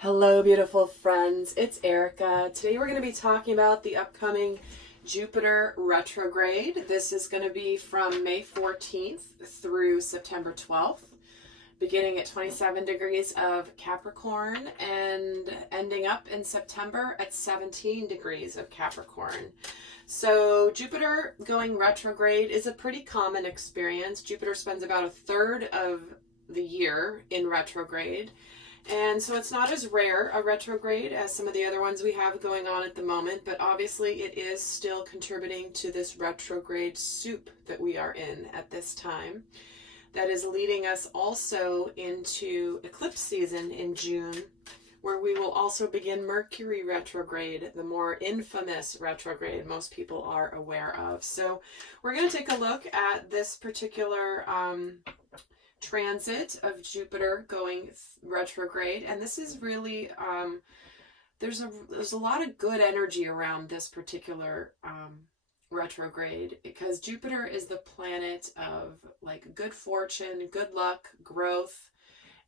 Hello, beautiful friends. It's Erika. Today we're going to be talking about the upcoming Jupiter retrograde. This is going to be from May 14th through September 12th, beginning at 27 degrees of Capricorn and ending up in September at 17 degrees of Capricorn. So Jupiter going retrograde is a pretty common experience. Jupiter spends about a third of the year in retrograde. And so it's not as rare a retrograde as some of the other ones we have going on at the moment, but obviously it is still contributing to this retrograde soup that we are in at this time. That is leading us also into eclipse season in June, where we will also begin Mercury retrograde, the more infamous retrograde most people are aware of. So we're going to take a look at this particular transit of Jupiter going retrograde, and this is really there's a lot of good energy around this particular retrograde, because Jupiter is the planet of like good fortune, good luck, growth,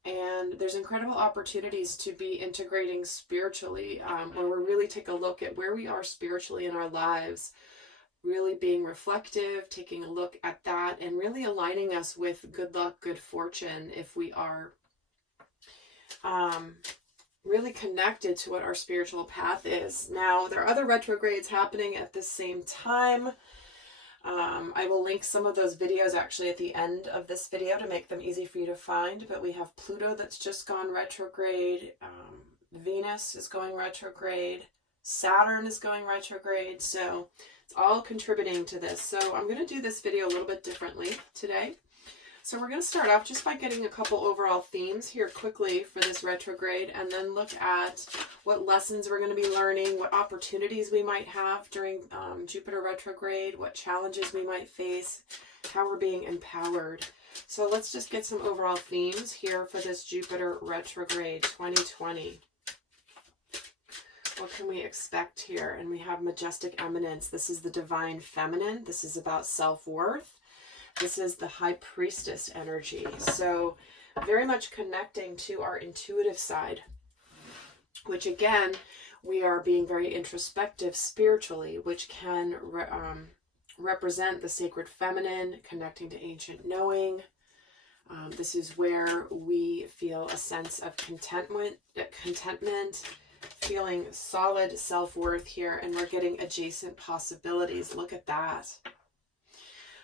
and there's incredible opportunities to be integrating spiritually, where we really take a look at where we are spiritually in our lives, really being reflective, taking a look at that, and really aligning us with good luck, good fortune, if we are really connected to what our spiritual path is. Now, there are other retrogrades happening at the same time. I will link some of those videos actually at the end of this video to make them easy for you to find, but we have Pluto that's just gone retrograde, Venus is going retrograde, Saturn is going retrograde, so it's all contributing to this. So I'm going to do this video a little bit differently today. So we're going to start off just by getting a couple overall themes here quickly for this retrograde, and then look at what lessons we're going to be learning, what opportunities we might have during Jupiter retrograde, what challenges we might face, how we're being empowered. So let's just get some overall themes here for this Jupiter retrograde 2020. What can we expect here? And we have majestic eminence. This is the divine feminine. This is about self-worth. This is the high priestess energy. So very much connecting to our intuitive side, which again, we are being very introspective spiritually, which can represent the sacred feminine, connecting to ancient knowing. This is where we feel a sense of contentment, feeling solid self-worth here, and we're getting adjacent possibilities. Look at that.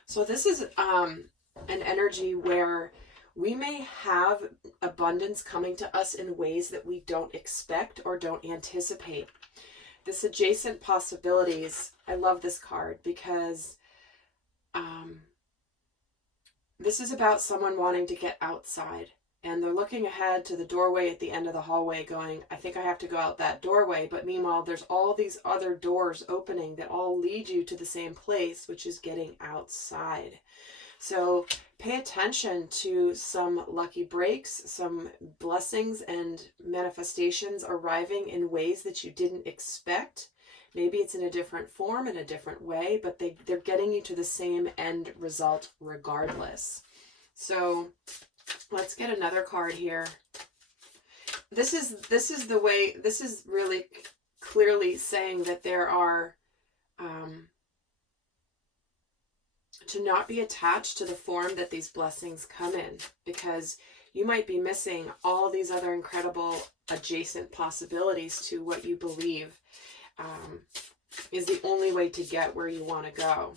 So this is an energy where we may have abundance coming to us in ways that we don't expect or don't anticipate. This adjacent possibilities, I love this card because this is about someone wanting to get outside. And they're looking ahead to the doorway at the end of the hallway going, I think I have to go out that doorway. But meanwhile, there's all these other doors opening that all lead you to the same place, which is getting outside. So pay attention to some lucky breaks, some blessings and manifestations arriving in ways that you didn't expect. Maybe it's in a different form, in a different way, but they're getting you to the same end result regardless. So let's get another card here. This is the way, this is really clearly saying that there are, to not be attached to the form that these blessings come in, because you might be missing all these other incredible adjacent possibilities to what you believe is the only way to get where you want to go.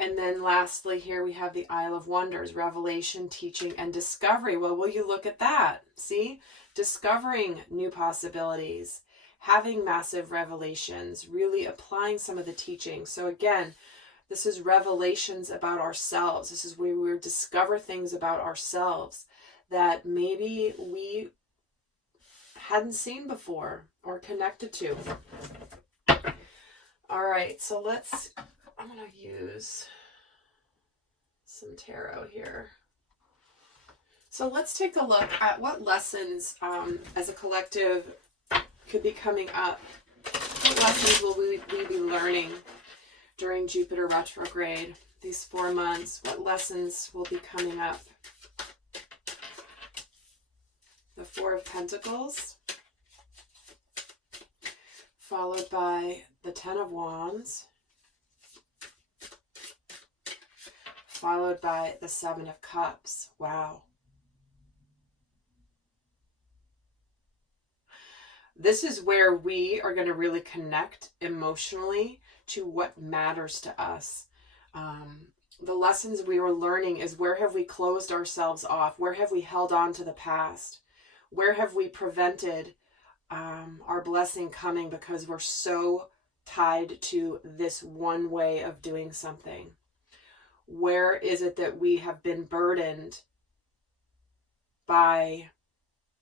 And then lastly, here we have the Isle of Wonders, revelation, teaching, and discovery. Well, will you look at that? See? Discovering new possibilities, having massive revelations, really applying some of the teaching. So again, this is revelations about ourselves. This is where we discover things about ourselves that maybe we hadn't seen before or connected to. All right, so I'm going to use some tarot here. So let's take a look at what lessons as a collective could be coming up. What lessons will we be learning during Jupiter retrograde, these 4 months? What lessons will be coming up? the Four of Pentacles, followed by the Ten of Wands, followed by the Seven of Cups. Wow. This is where we are going to really connect emotionally to what matters to us. The lessons we were learning is, where have we closed ourselves off? Where have we held on to the past? Where have we prevented our blessing coming because we're so tied to this one way of doing something? Where is it that we have been burdened by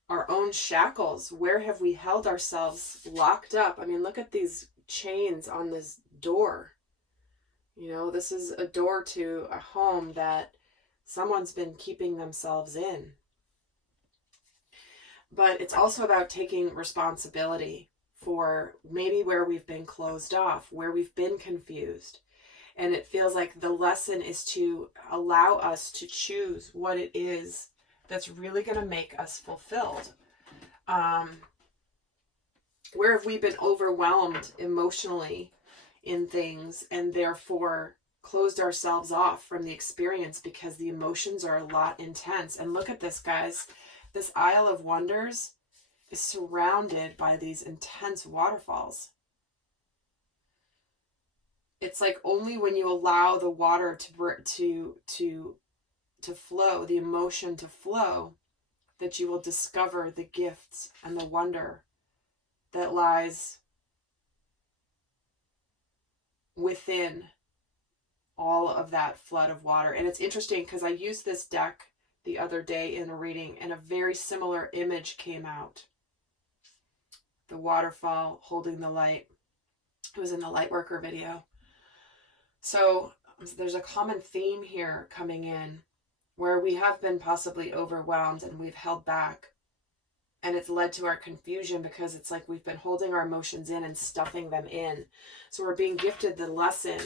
our own shackles? Where have we held ourselves locked up? I mean, look at these chains on this door. You know, this is a door to a home that someone's been keeping themselves in. But it's also about taking responsibility for maybe where we've been closed off, where we've been confused. And it feels like the lesson is to allow us to choose what it is that's really going to make us fulfilled. Where have we been overwhelmed emotionally in things and therefore closed ourselves off from the experience because the emotions are a lot intense? And look at this, guys. This Isle of Wonders is surrounded by these intense waterfalls. It's like only when you allow the water to flow, the emotion to flow, that you will discover the gifts and the wonder that lies within all of that flood of water. And it's interesting because I used this deck the other day in a reading and a very similar image came out. The waterfall holding the light. It was in the Lightworker video. So there's a common theme here coming in where we have been possibly overwhelmed and we've held back. And it's led to our confusion because it's like we've been holding our emotions in and stuffing them in. So we're being gifted the lesson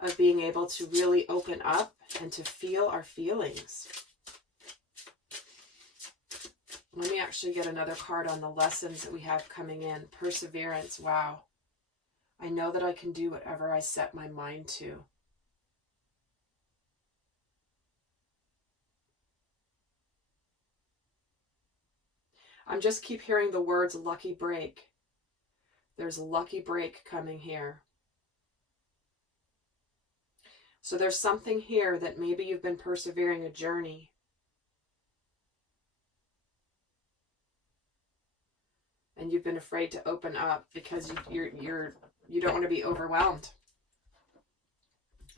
of being able to really open up and to feel our feelings. Let me actually get another card on the lessons that we have coming in. Perseverance. Wow. I know that I can do whatever I set my mind to. I just keep hearing the words lucky break. There's a lucky break coming here. So there's something here that maybe you've been persevering a journey. And you've been afraid to open up because you don't want to be overwhelmed.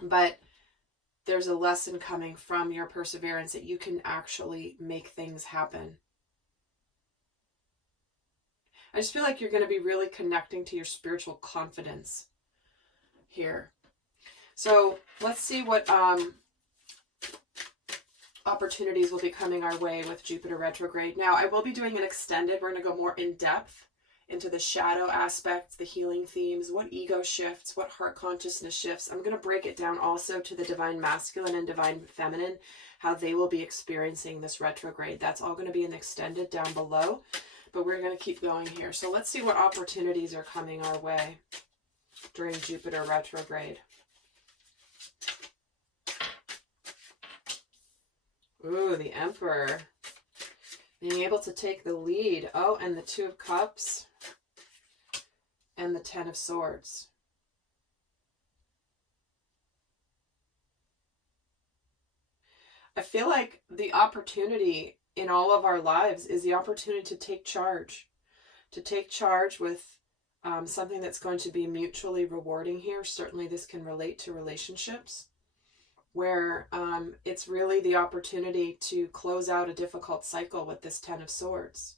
But there's a lesson coming from your perseverance that you can actually make things happen. I just feel like you're going to be really connecting to your spiritual confidence here. So let's see what opportunities will be coming our way with Jupiter retrograde. Now, I will be doing an extended. We're going to go more in depth into the shadow aspects, the healing themes, what ego shifts, what heart consciousness shifts. I'm going to break it down also to the divine masculine and divine feminine, how they will be experiencing this retrograde. That's all going to be an extended down below. But we're going to keep going here. So let's see what opportunities are coming our way during Jupiter retrograde. Ooh, the Emperor. Being able to take the lead. Oh, and the Two of Cups. And the Ten of Swords. I feel like the opportunity in all of our lives is the opportunity to take charge. To take charge with something that's going to be mutually rewarding here. Certainly this can relate to relationships, where it's really the opportunity to close out a difficult cycle with this Ten of Swords.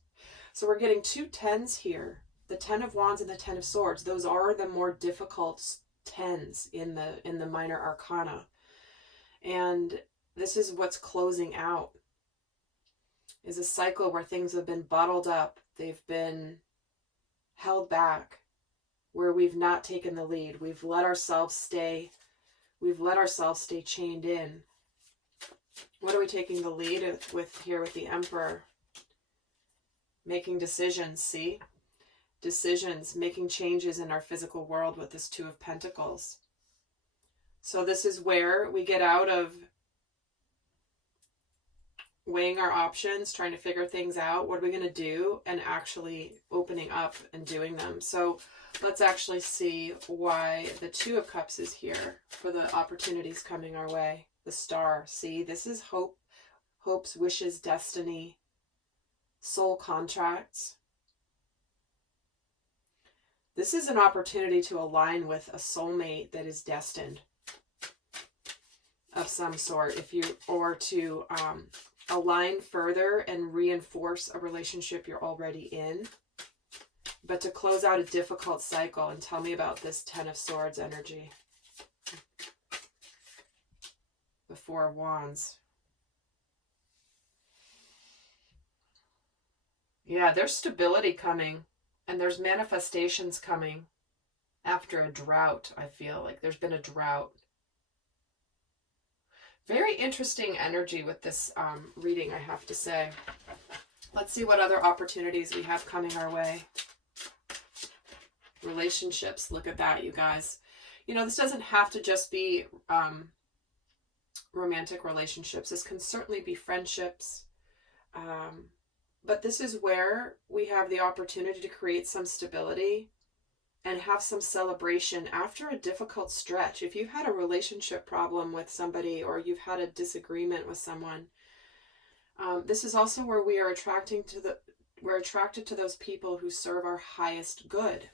So we're getting two tens here. The Ten of Wands and the Ten of Swords. Those are the more difficult tens in the minor arcana. And this is what's closing out. Is a cycle where things have been bottled up. They've been held back, where we've not taken the lead. We've let ourselves stay chained in. What are we taking the lead with here with the Emperor? making decisions, see? Decisions, making changes in our physical world with this Two of Pentacles. So this is where we get out of weighing our options, trying to figure things out. What are we going to do? And actually opening up and doing them. So let's actually see why the Two of Cups is here for the opportunities coming our way. The Star, see, this is hope, hopes, wishes, destiny, soul contracts. This is an opportunity to align with a soulmate that is destined of some sort, or to align further and reinforce a relationship you're already in, but to close out a difficult cycle. And tell me about this Ten of Swords energy. The Four of Wands. Yeah, there's stability coming, and there's manifestations coming after a drought. I feel like there's been a drought. Very interesting energy with this reading, I have to say. Let's see what other opportunities we have coming our way. Relationships, look at that, you guys. You know, this doesn't have to just be romantic relationships. This can certainly be friendships. But this is where we have the opportunity to create some stability and have some celebration after a difficult stretch. If you've had a relationship problem with somebody, or you've had a disagreement with someone, this is also where we are attracted to those people who serve our highest good.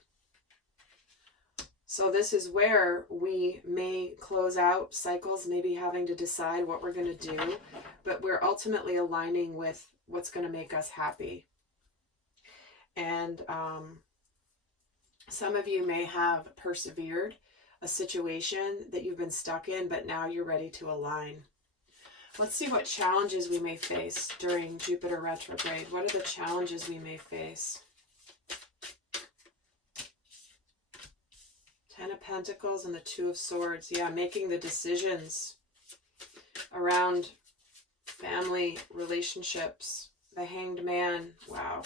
So this is where we may close out cycles, maybe having to decide what we're going to do, but we're ultimately aligning with what's going to make us happy. And some of you may have persevered a situation that you've been stuck in, but now you're ready to align. Let's see what challenges we may face during Jupiter retrograde. What are the challenges we may face? Ten of Pentacles and the Two of Swords. Yeah, making the decisions around family relationships. The Hanged Man. Wow.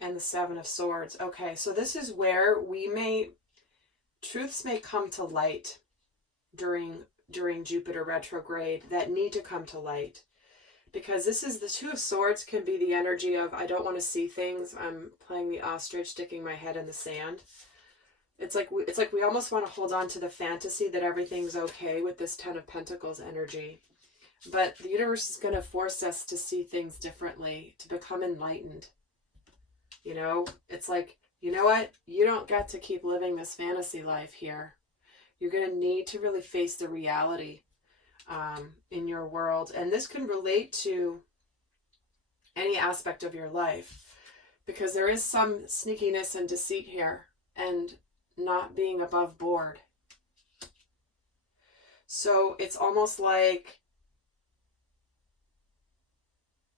And the Seven of Swords. Okay, so this is where truths may come to light during Jupiter retrograde that need to come to light. Because this is, the Two of Swords can be the energy of, I don't want to see things. I'm playing the ostrich, sticking my head in the sand. It's like we almost want to hold on to the fantasy that everything's okay with this Ten of Pentacles energy. But the universe is going to force us to see things differently, to become enlightened. You know, it's like, you know what? You don't get to keep living this fantasy life here. You're going to need to really face the reality in your world. And this can relate to any aspect of your life, because there is some sneakiness and deceit here, and not being above board. So it's almost like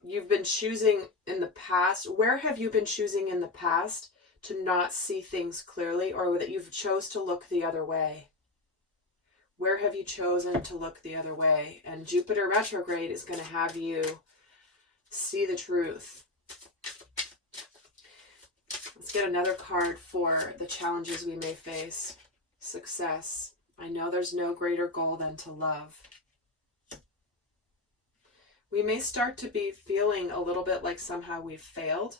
you've been choosing in the past. Where have you been choosing in the past to not see things clearly, or that you've chose to look the other way? Where have you chosen to look the other way? And Jupiter retrograde is going to have you see the truth. Let's get another card for the challenges we may face. Success. I know there's no greater goal than to love. We may start to be feeling a little bit like somehow we've failed,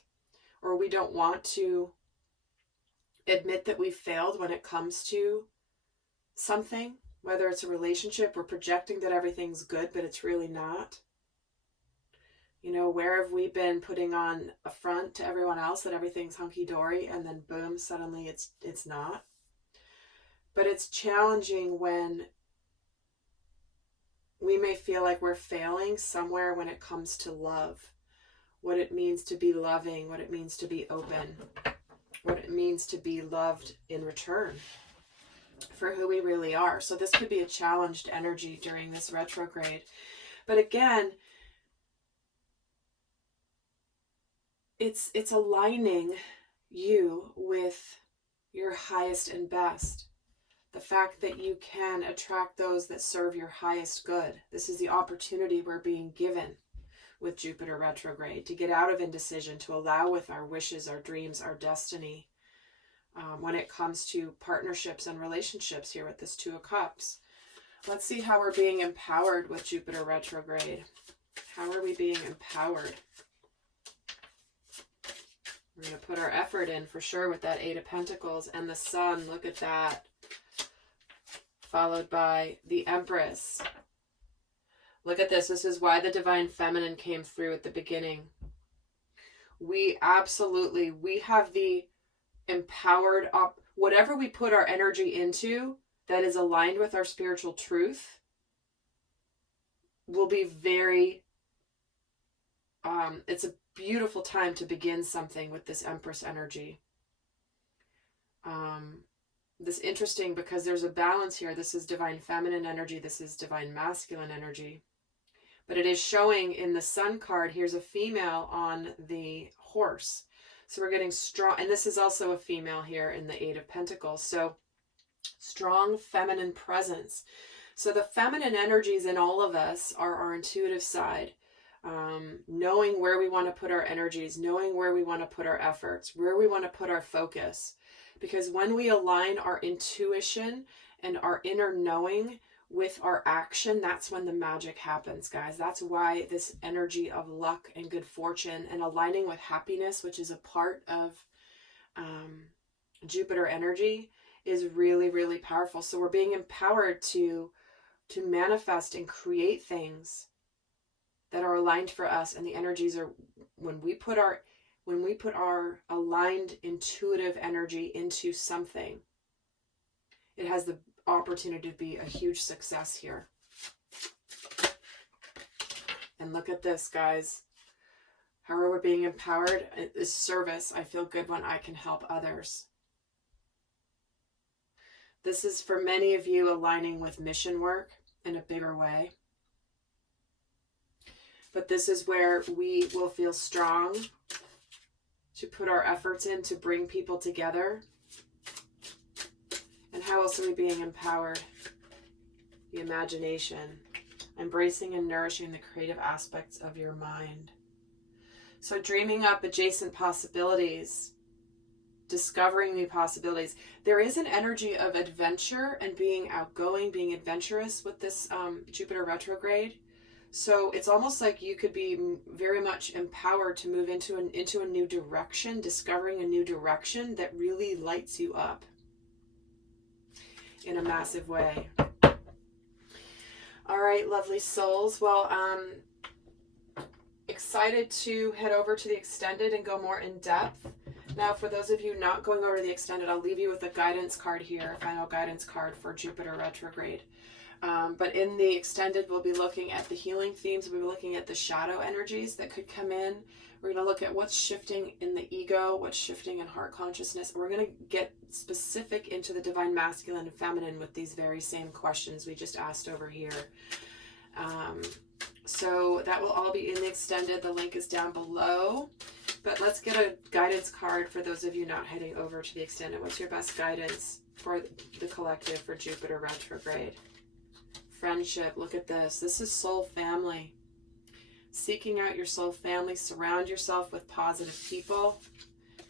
or we don't want to admit that we've failed when it comes to something, whether it's a relationship. We're projecting that everything's good, but it's really not. You know, where have we been putting on a front to everyone else that everything's hunky-dory, and then boom, suddenly it's not. But it's challenging when we may feel like we're failing somewhere when it comes to love. What it means to be loving, what it means to be open, what it means to be loved in return for who we really are. So this could be a challenged energy during this retrograde. But again, it's aligning you with your highest and best. The fact that you can attract those that serve your highest good. This is the opportunity we're being given. with Jupiter retrograde, to get out of indecision, to allow with our wishes, our dreams, our destiny. When it comes to partnerships and relationships here with this Two of Cups. Let's see how we're being empowered with Jupiter retrograde. How are we being empowered? We're going to put our effort in for sure with that Eight of Pentacles and the Sun. Look at that. Followed by the Empress. Look at this. This is why the Divine Feminine came through at the beginning. We have the empowered whatever we put our energy into that is aligned with our spiritual truth will be very it's a beautiful time to begin something with this Empress energy. This is interesting because there's a balance here. This is Divine Feminine energy, this is Divine Masculine energy, but it is showing in the Sun card. Here's a female on the horse. So we're getting strong, and this is also a female here in the Eight of Pentacles. So strong feminine presence. So the feminine energies in all of us are our intuitive side, knowing where we want to put our energies, knowing where we want to put our efforts, where we want to put our focus. Because when we align our intuition and our inner knowing with our action, that's when the magic happens, guys. That's why this energy of luck and good fortune and aligning with happiness, which is a part of Jupiter energy, is really, really powerful. So we're being empowered to manifest and create things that are aligned for us. And the energies are, when we put our aligned intuitive energy into something, it has the opportunity to be a huge success here. And look at this, guys. How are we being empowered? Is service. I feel good when I can help others. This is for many of you aligning with mission work in a bigger way. But this is where we will feel strong to put our efforts in to bring people together. And how else are we being empowered? The imagination. Embracing and nourishing the creative aspects of your mind. So dreaming up adjacent possibilities. Discovering new possibilities. There is an energy of adventure and being outgoing, being adventurous with this Jupiter retrograde. So it's almost like you could be very much empowered to move into a new direction, discovering a new direction that really lights you up in a massive way. All right, lovely souls. Well, excited to head over to the extended and go more in depth. Now, for those of you not going over to the extended, I'll leave you with a guidance card here, a final guidance card for Jupiter retrograde. But in the extended, we'll be looking at the healing themes. We'll be looking at the shadow energies that could come in. We're going to look at what's shifting in the ego, what's shifting in heart consciousness. We're going to get specific into the divine masculine and feminine with these very same questions we just asked over here. So that will all be in the extended. The link is down below. But let's get a guidance card for those of you not heading over to the extended. What's your best guidance for the collective for Jupiter retrograde? Friendship. Look at this. This is soul family. Seeking out your soul family. Surround yourself with positive people.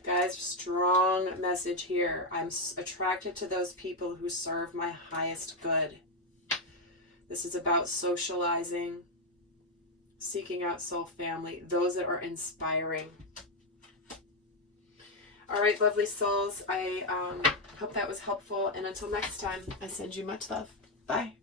Guys, strong message here. I'm attracted to those people who serve my highest good. This is about socializing, seeking out soul family, those that are inspiring. All right, lovely souls. I hope that was helpful. And until next time, I send you much love. Bye.